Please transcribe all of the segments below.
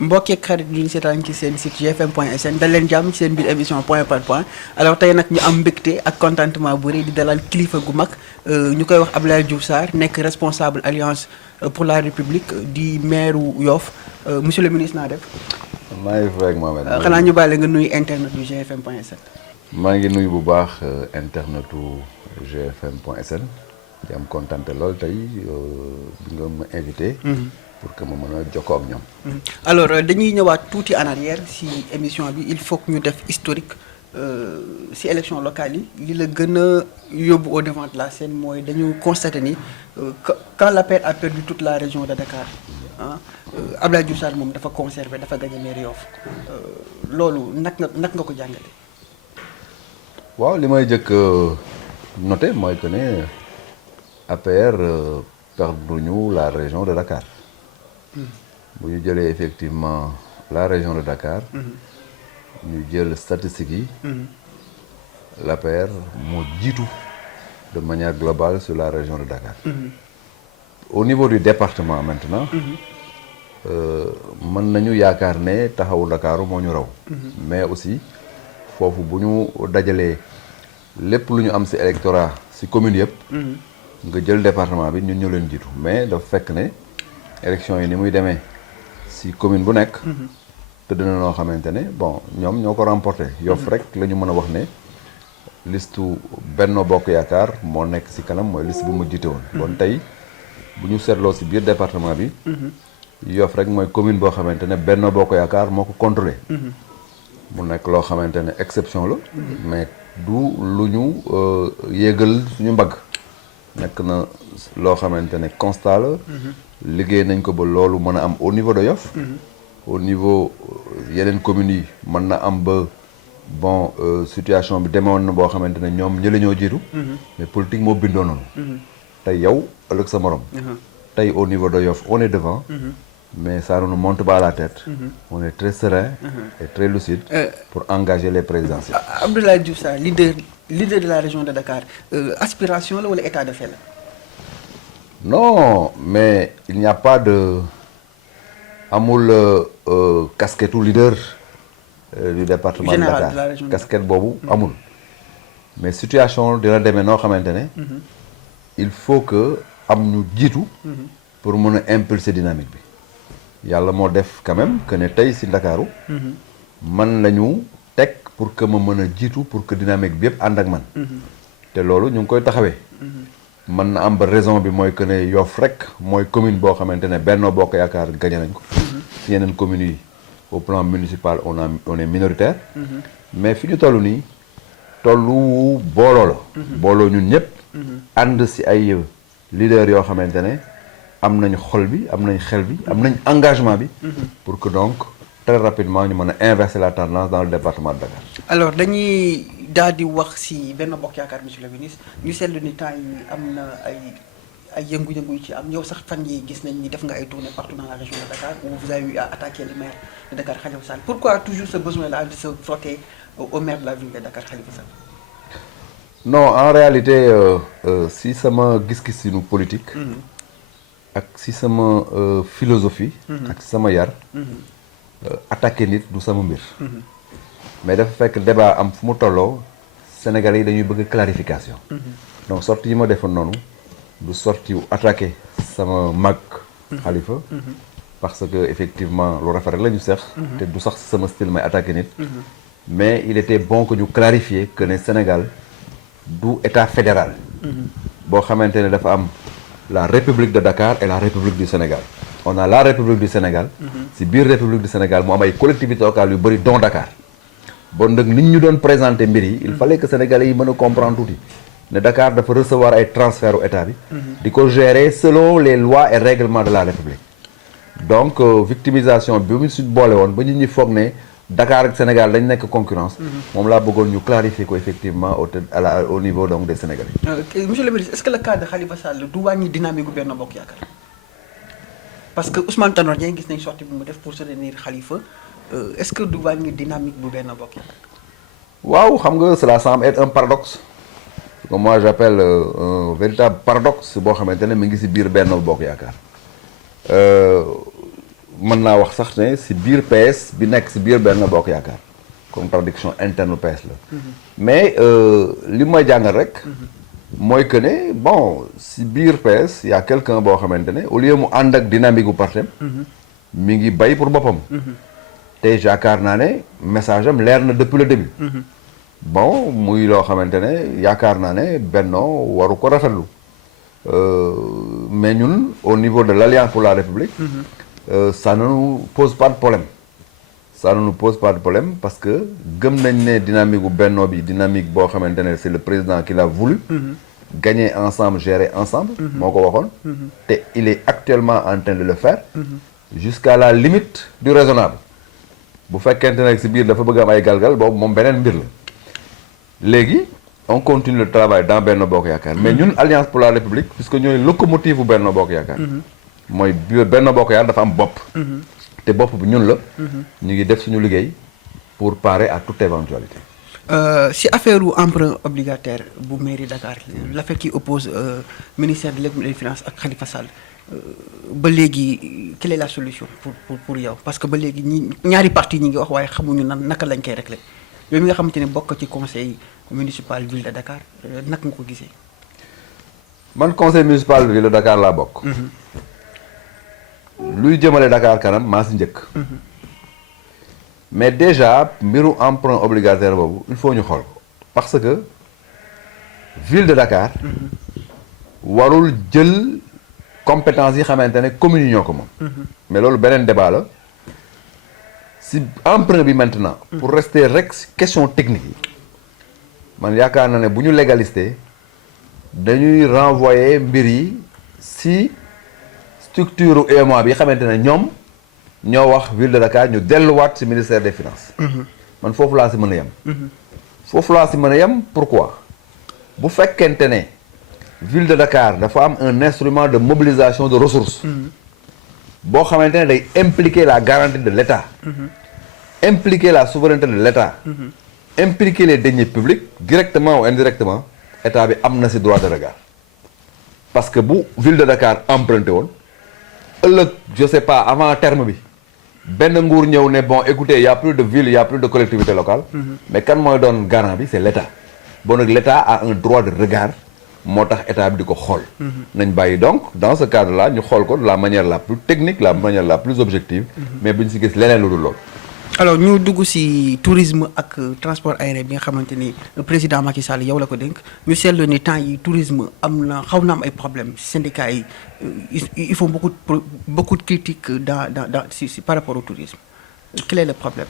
mbokkeek xarit yu ñu seetaan ci seen site gfm.sn dal leen jàmm ci seen biir émission point par point alors tey nag ñu am mbégte ak contentement bu rëy di dalal kilifa gu mag ñu koy wax Abdoulaye Diouf Sarr nekk responsable alliance pour la république di maire Yoff monsieur le ministre naa def. maa ngi fi rek Mohamed. xanaa ñu bàyyi nga nuyu internet yu gfm.sn. maa ngi nuyu bu baax internetu gfm.sn di am kontante lool tey bi nga ma invité. pour que ma mën a jokkoo ak ñoom. alors dañuy ñëwaat tuuti en arrière si émission bi il faut que ñu def historique si élection locale yi li la gën a yóbbu au devant de la scène mooy dañu constaté ni quand l'APR a perdu toute la région de Dakar ah Abdoulaye Diouf Sarr moom dafa conservé dafa gagné maire Yoff loolu nag nga ko jàngale. waaw li may jëkk noté mooy que ne APR perdre ñu la région de Dakar. bu ñu jëlee effectivement la région de Dakar. ñu jël statistiques yi. l'APR moo jiitu de manière globale sur la région de Dakar. Au niveau du département maintenant. mën nañu yaakaar ne taxawu Ndakaaru moo ñu raw. mais aussi foofu bu ñu dajalee lépp lu ñu am ci électorat ci commune yëpp. nga jël département bi ñun ñu leen jiitu mais dafa fekk ne. élection yi ni muy demee ci commune bu nekk. te dina noo xamante ne bon ñoom ñoo ko remporté. Yoff rek la ñu mën a wax ne listu Benno Bokk Yaakaar moo nekk ci kanam mooy liste bu mu jiite woon. bon tey bu ñu seetloo ci biir département bi. Yoff rek mooy commune boo xamante ne Benno Bokk Yaakaar moo ko contrôlé. mu nekk loo xamante ne exception la. mais du lu ñu yéegal suñu mbagg. nekk na loo xamante ne constat la. liggéey nañ ko ba loolu mën a am au niveau de Yoff. au niveau yeneen communes yi mën na am ba bon situation bi demewoon na boo xamante ne ñoom ñële ñoo jiitu. mais politique moo bindoo noonu. tey yow ëllëg sa morom. tey au niveau de Yoff on est devant. mais ça ne nous monte pas à la tête. on est très serein. et très lucide. pour engager les présidentielles. Abdoulaye Diouf Sarr leader de la région de Dakar aspiration la wala état de fait la. non mais il n'y a pas de amul casquette leader du département de Dakar casquette boobu amul. mais situation dina demee noo xamante ne. il faut que am ñu jiitu. pour mën a impulser dynamique bi. yàlla moo def quand même que ne tey ci Ndakaaru. man la ñu teg pour que ma mën a jiitu pour que dynamique bi yëpp ànd ak man. te loolu ñu ngi koy taxawee. mën na am ba raison bi mooy que ne Yoff rek mooy commune boo xamante ne Benno Bokk Yaakaar gagné nañ ko. ci yeneen communes yi au plan municipal on est minoritaire. mais fi ñu toll nii tollu booloo la. booloo ñun ñëpp. ànd ci ay leaders yoo xamante ne am nañ xol bi am nañ xel bi am nañ engagement bi. pour que donc très rapidement ñu mën a inverser la tendance dans le département de Dakar. alors dañuy daal di wax ci Benno Bokk Yaakaar monsieur le ministre ñu seetlu ni temps yi am na ay yëngu-yëngu yu ci am yow sax fan yi gis nañ ni def nga ay tournées partout dans la région de Dakar où vous avez eu à attaquer le maire de Dakar Khalifa Sall pourquoi toujours ce besoin là de se frotter au maire de la ville de Dakar Khalifa Sall. non en réalité si sama gis-gis sinu politique. ak si sama philosophie. ak si sama yar. attaquer nit du sama mbir. mais dafa fekk débat am fu mu tolloo Sénégalais yi dañuy bëgg clarification. donc sortie yi ma defoon noonu du sortie wu attaquer sama mag. Khalifa. parce que effectivement lu rafet rek la ñu seex. te du sax sama style may attaquer nit. mais il était bon que ñu clarifier que ne Sénégal du état fédéral. boo xamante ne dafa am la République de Dakar et la République du Sénégal. on a la République du Sénégal. si biir République du Sénégal mu am ay collectivités locales yu bëri dont Dakar. bon nag nit ñu doon présenter mbir yi. il fallait que sénégalais yi mën a comprendre tuuti. ne Dakar dafa recevoir ay transferts au état bi. di ko gérer selon les lois et règlements de la République. donc victimisation bi mu si boole woon ba nit ñi foog ne Dakar ak Sénégal dañ nekk concurrence. moom laa bëggoon ñu clarifier ko effectivement au niveau donc des Sénégalais. monsieur le ministre est-ce que le cas de Khalifa Sall du wàññi dynamique gu Benno Bokk Yaakaar parce que Ousmane Tanor Dieng gis nañ sortie bi mu def pour soutenir Khalifa est-ce que du wàññi dynamique bu Benno Bokk Yaakaar. waaw xam nga cela semble être un paradoxe. ce que moi j'appelle un véritable paradoxe boo xamante ne mi ngi ci biir Benno Bokk Yaakaar. mën naa wax sax ne si biir PS bi nekk si biir Benno Bokk Yaakaar contradiction interne PS la mais li may jàngal rek mooy que ne bon si biir PS y a quelqu'un boo xamante ne au lieu mu ànd ak dynamique bu partem mi ngi bay pour boppam te yaakaar naa ne message am leer na depuis le début bon muy loo xamante ne yaakaar naa ne Benno waru ko rafetlu mais ñun au niveau de l'Alliance pour la République ça ne nous pose pas de problème ça ne nous pose pas de problème parce que gëm nañ ne dynamique bu Benno bi dynamique boo xamante ne c'est le président qui l'a voulu gagner ensemble gérer ensemble moo ko waxoon te il est actuellement en train de le faire jusqu'à la limite du raisonnable bu fekkente nag si biir dafa bëgg am ay galgal boobu moom beneen mbir la léegi on continue le travail dans Benno Bokk Yaakaar mais ñun Alliance pour la République puisque ñooy locomotive bu Benno Bokk Yaakaar mooy Benno Bokk Yaakaar dafa am bopp te bopp bi ñun la ñu ngi def suñu liggéey pour parer à toute éventualité si affaire u emprunt obligataire bu mairie Dakar l'affaire qui oppose ministère de l'économie et des finances ak Khalifa Sall ba léegi quelle est la solution pour yow parce que ba léegi ñaari parti ñi ngi wax waaye xamuñu naka lañ koy régler yow mi nga xamante ne bokk ci conseil municipal ville de Dakar naka nga ko gisee. man conseil municipal ville de Dakar laa bokk. luy jëmale Dakar kanam maa si njëkk. mais déjà mbiru emprunt obligataire boobu il faut ñu xool ko parce que ville de Dakar warul jël compétence yi xamante ne communes yi ñoo ko moom. mais loolu beneen débat la si emprunt bi maintenant. pour rester rek question technique yi man yaakaar na ne bu ñu légaliser dañuy renvoyer mbir yi si structure UEMOA bi xamante ne ñoom. ñoo wax ville de Dakar ñu delluwaat ci ministère des finances. man foofu laa ci mën a yem. foofu laa ci mën a yem pourquoi bu fekkente ne ville de Dakar dafa am un instrument de mobilisation de ressources. boo xamante ne day impliquer la garantie de l'État. impliquer la souveraineté de l'État. impliquer les deniers publics directement ou indirectement État bi am na ci droit de regard. parce que bu ville de Dakar emprunté woon ëllëg je sais pas avant terme bi. benn nguur ñëw ne bon écoutez y a plus de ville y a plus de collectivité locale mais kan mooy doon garant bi c'est l'État bon nag l'État a un droit de regard moo tax état bi di ko xool nañ bàyyi donc dans ce cadre là ñu xool ko de la manière la plus technique la manière la plus objective mais buñ si gis leneen lu dul loolu alors ñu dugg ci tourisme ak transport aérien bi nga xamante ni président Macky Sall yow la ko dénk ñu seetlu ni temps yi tourisme am na xaw na am ay problèmes syndicats yi ils font beaucoup de critiques dans par rapport au tourisme quel est le problème.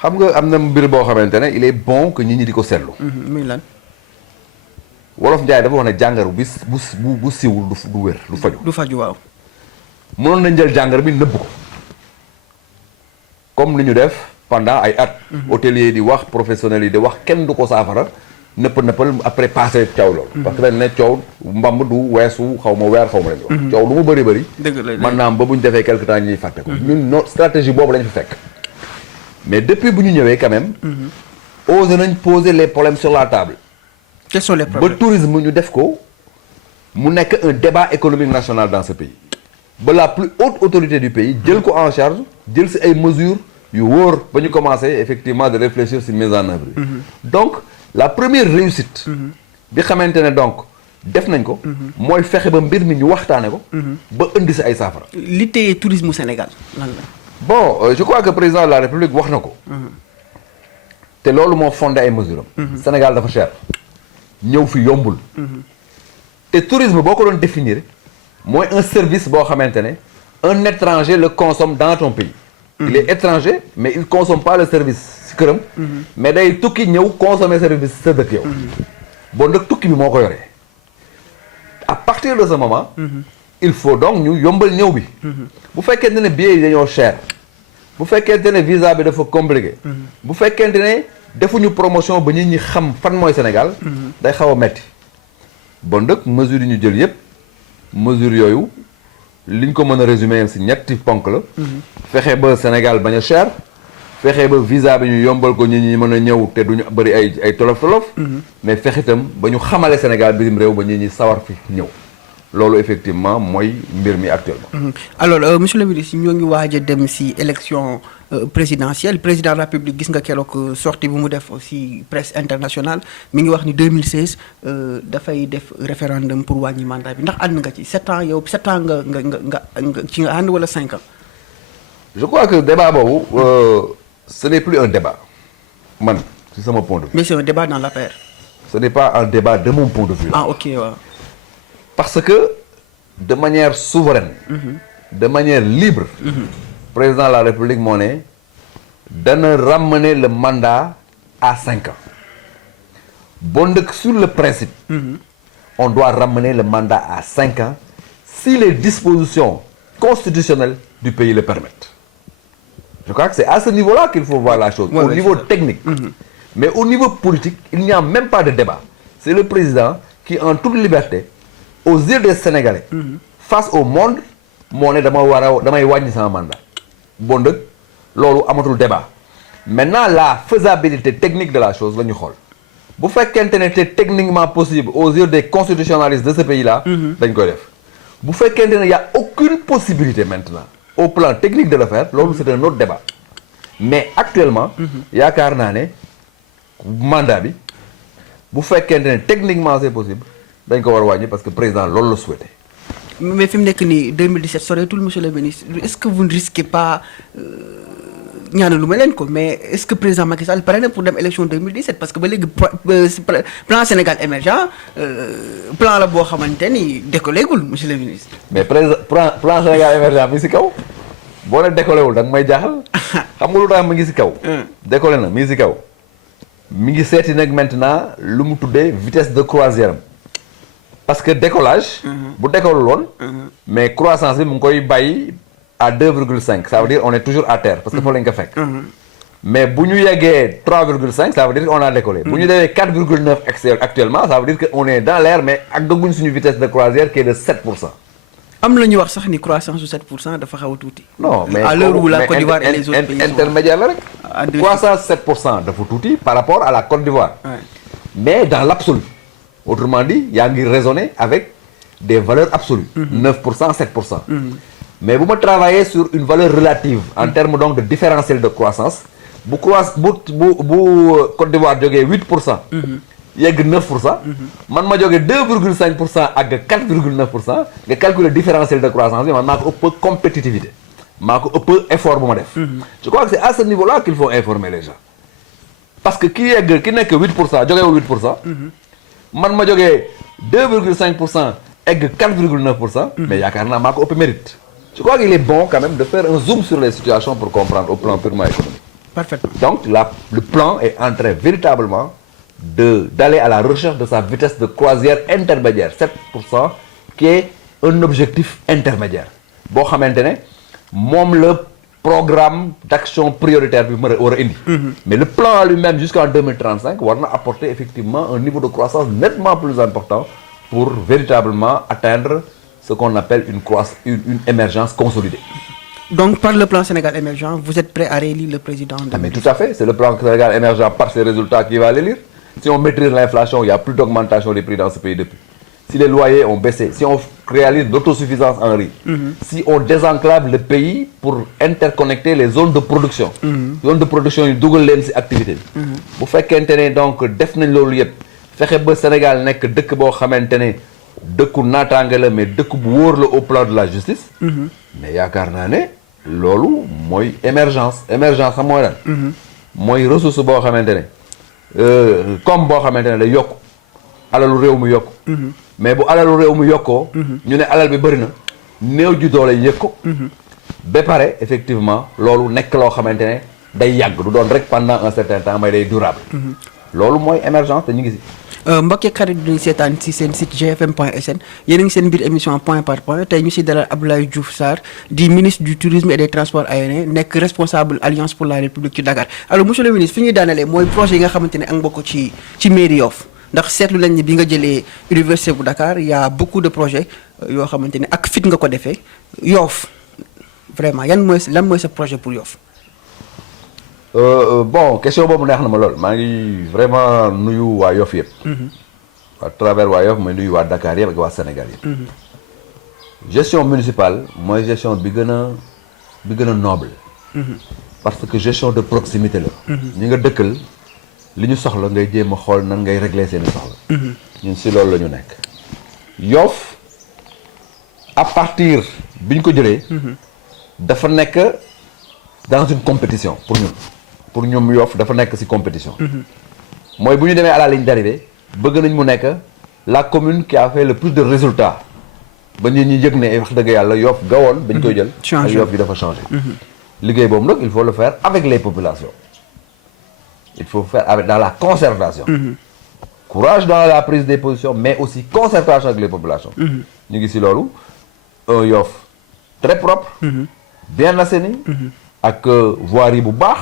xam nga am na mbir boo xamante ne il est bon que nit ñi di ko seetlu. muy lan. Wolof Njaay dafa wax ne jàngaru bu siwul du wér du faju. du faju waaw. mënoon nañ jël jàngar bi nëbb ko. comme li ñu def pendant ay at. hôteliers di wax professionnels yi di wax kenn du ko saafara nëppal après passé coow loolu. parce que dañ ne coow mbamb du weesu xaw ma weer xaw ma leen wax. coow lu mu bëri. dëgg la man naam ba bu ñu defee quelque temps ñuy fàtte ko. ñun no stratégie boobu lañ fa fekk. mais depuis bu ñu ñëwee quand même. osé nañ poser les problèmes sur la table. quels sont les problèmes ba tourisme ñu def ko mu nekk un débat économique national dans ce pays. ba la plus haute autorité du pays jël ko en charge jël ci ay mesures yu wóor ba ñu commencé effectivement de réfléchir ci mise en œuvre yi donc la première réussite bi xamante ne donc def nañ ko mooy fexe ba mbir mi ñu waxtaane ko ba indi ci ay saafara li téye tourisme Sénégal lan la bon je crois que président de la République wax na ko te loolu moo fondé ay mesures am Sénégal dafa cher ñëw fi yombul te tourisme boo ko doon définir mooy un service boo xamante ne un étranger le consomme dans ton pays il est étranger mais il consomme pas le service ci këram mais day tukki ñëw consommer service sa dëkk yow bon nag tukki bi moo ko yoree à partir de ce moment il faut donc ñu yombal ñëw bi bu fekkente ne billets yi dañoo cher bu fekkente ne visa bi dafa compliqué bu fekkente ne defuñu promotion ba nit ñi xam fan mooy Sénégal day xaw a metti bon nag mesures yi ñu jël yépp mesures yooyu liñ ko mën a résumer ci ñetti ponk la fexe ba Sénégal bañ a cher fexe ba visa bi ñu yombal ko nit ñi mën a ñëw te duñu bëri ay tolof mais fexe itam ba ñu xamale Sénégal bitim réew ba nit ñi sawar fi ñëw loolu effectivement mooy mbir mi actuellement. Alors monsieur le ministre ñoo ngi waaj a dem ci élection présidentielle président de la République gis nga keroog sortie bu mu def aussi presse internationale mi ngi wax ni 2016 dafay def référendum pour wàññi mandat bi ndax ànd nga ci 7 ans yow 7 ans nga ci nga ànd wala 5 ans. Je crois que débat boobu ce n'est plus un débat man ci sama point de vue. Mais c'est un débat dans l'APR. Ce n'est pas un débat de mon point de vue. Ah ok waaw. Parce que de manière souveraine, de manière libre, président de la République moo ne dana ramener le mandat à 5 ans. Bon donc sur le principe, on doit ramener le mandat à 5 ans si les dispositions constitutionnelles du pays le permettent. Je crois que c'est à ce niveau-là qu'il faut voir la chose, au niveau technique. Mais au niveau politique, il n'y a même pas de débat. C'est le président qui, en toute liberté, aux yeux des Sénégalais, face au monde, moo ne damay wàññi sama mandat. Bon dëgg loolu amatul débat. Maintenant la faisabilité technique de la chose la ñu xool. Bu fekkente ne c'est techniquement possible aux yeux des constitutionnalistes de ce pays-là, dañ koy def. Bu fekkente ne y a aucune possibilité maintenant au plan technique de le faire, loolu c'est un autre débat. Mais actuellement, yaakaar naa ne mandat bi bu fekkente ne techniquement c'est possible dañ ko war a wàññi parce que président loolu la souhaité. Mais fi mu nekk nii 2017 soreetul monsieur le ministre est-ce que vous ne risquez pas ñaanalu ma leen ko mais est-ce que président Macky Sall pare na pour dem élection 2017 parce que ba léegi plan Sénégal émergent plan la boo xamante ni décolléegul monsieur le ministre. Mais plan Sénégal émergent mi ngi si kaw boo ne décollé wul da nga may jaaxal xam nga lu tax mi ngi si kaw. décollé na mi ngi si kaw mi ngi seeti nag maintenant lu mu tuddee vitesse de croisière. Parce que décollage, bu décolle woon, mais croissance bi mu ngi koy bàyyi à 2,5 ça veut dire on est toujours à terre parce que foofu lañ ko fekk. Mais bu ñu yeggee 3,5 ça veut dire on a décollé. Bu ñu demee 4,9 actuellement ça veut dire que on est dans l'air mais àggaguñ suñu vitesse de croisière qui est de 7%. am na ñu wax sax ni croissance su 7% dafa xaw a tuuti. Non mais à l'heure où la Côte d'Ivoire et les autres pays intermédiaire la rek. Croissance 7% dafa tuuti par rapport à la Côte d'Ivoire. Mais dans l'absolu. Autrement dit, yaa ngi raisonner avec des valeurs absolues. 9%, 7%. Mais bu ma travailler sur une valeur relative en termes donc de différentiel de croissance bu Côte d'Ivoire jógee 8%. yegg 9%. man ma jógee 2,5% ak 4,9% nga calculer différentiel de croissance bi man maa ko ëpp compétitivité maa ko ëpp effort bu ma def. Je crois que c'est à ce niveau-là qu'il faut informer les gens parce que ki nekk 8% jógeewul 8%. man ma jógee 2,5% egg 4,9%. Mais yaakaar naa maa ko ëpp mérite. Je crois qu'il est bon quand même de faire un zoom sur les situations pour comprendre au plan purement économique. Parfaitement. Donc le plan est en train véritablement d'aller à la recherche de sa vitesse de croisière intermédiaire 7% qui est un objectif intermédiaire boo xamante ne moom le programme d'action prioritaire bi war a indi. Mais le plan lui-même jusqu'en 2035 war na apporter effectivement un niveau de croissance nettement plus important pour véritablement atteindre ce qu'on appelle une émergence consolidée. Donc par le plan Sénégal émergent, vous êtes prêt à réélire le président? Mais tout à fait, c'est le plan Sénégal émergent par ses résultats qui va l'élire. Si on maîtrise l'inflation, il n'y a plus d'augmentation des prix dans ce pays depuis. Si les loyers ont baissé, si on réalise l'autosuffisance en riz, si on désenclave le pays pour interconnecter les zones de production, zones de production yu dugal leen ci activité bi. Bu fekkente ne donc def nañ loolu yëpp fexe ba Sénégal nekk dëkk boo xamante ne dëkku naataange la mais dëkk bu wóor la au plan de la justice. Mais yaakaar naa ne loolu mooy émergence xam mooy lan. mooy ressource boo xamante ne comme boo xamante ne day yokku alalu réew mi yokku. Mais bu alalu réew mi yokkoo. ñu ne alal bi bëri na néew ji doole yëg ko. ba pare effectivement loolu nekk loo xamante ne day yàgg du doon rek pendant un certain temps mais day durable. loolu mooy émergence te ñu ngi si. mbokki xarit di seetaan ci seen site gfm.sn yéen a ngi seen biir émission point par point tey ñu si dalal Abdoulaye Diouf Sarr di ministre du tourisme et des transports aériens nekk responsable alliance pour la république ci Dakar. Alors monsieur le ministre fi ñuy daanalee mooy projet yi nga xamante ne am nga ko ci mairie Yoff ndax seetlu nañ ni bi nga jëlee université bu Dakar y a beaucoup de projets yoo xamante ne ak fit nga ko defee Yoff vraiment lan mooy sa projet pour Yoff. Bon question boobu neex na ma lool maa ngi vraiment nuyu waa Yoff yëpp. à travers waa Yoff may nuyu waa Dakar yëpp ak waa Sénégal yëpp. gestion municipale mooy gestion bi gën a noble. parce que gestion de proximité la. ñi nga dëkkal li ñu soxla ngay jéem a xool nan ngay régler seeni soxla. ñun si loolu la ñu nekk. Yoff à partir bi ñu ko jëlee. dafa nekk dans une compétition pour ñoom Yoff dafa nekk ci compétition. mooy bu ñu demee à la ligne d'arrivée bëgg nañ mu nekk la commune qui a fait le plus de résultats ba nit ñi yëg ne wax dëgg yàlla Yoff gawoon bañ koy jël. ak Yoff bi dafa changé. liggéey boobu nag il faut le faire avec les populations. il faut faire avec dans la concertation. Courage dans la prise des positions mais aussi concertation avec les populations. ñu ngi ci loolu un Yoff très propre. bien assaini. ak voirie bu baax.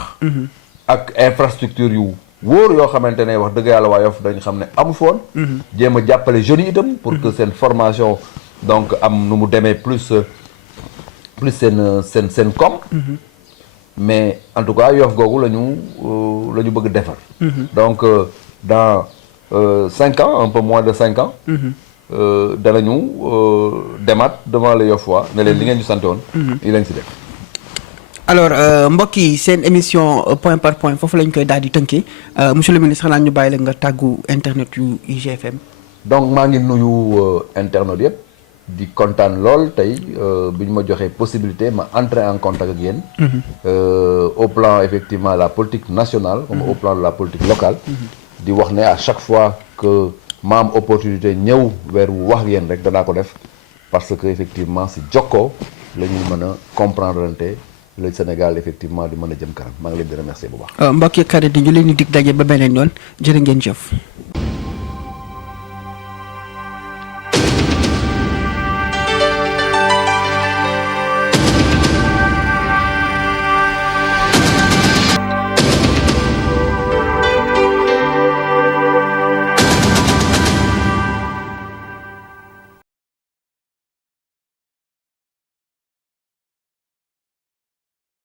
ak infrastructure yu wóor yoo xamante ne wax dëgg yàlla waa Yoff dañu xam ne amu foon. jéem a jàppale jeunes yi itam. pour que seen formation donc am nu mu demee plus seen koom. mais en tout cas Yoff googu la ñu bëgg defar. donc dans 5 ans un peu moins de 5 ans. danañu demaat devant les Yoffois ne leen li ngeen ñu sant woon. yi lañ si def. alors mbokk yi seen émission point par point foofu lañ koy daal di tënkee monsieur le ministre xanaa ñu bàyyi la nga tàggu internet yu IGFM. donc maa ngi nuyu internet yëpp di kontaan lool tey bi ñu ma joxee possibilité ma entrer en contact ak yéen. au plan effectivement la politique nationale. comme au plan de la politique locale. di wax ne à chaque fois que ma am opportunité ñëw weer wu wax yéen rek danaa ko def parce que effectivement si jokkoo la ñuy mën a comprendre lante le Sénégal effectivement di mën a jëm kanam maa ngi leen di remercier bu baax. mbokk yi kàddu di ñu leen di dig daje ba beneen yoon jërë ngeen jëf.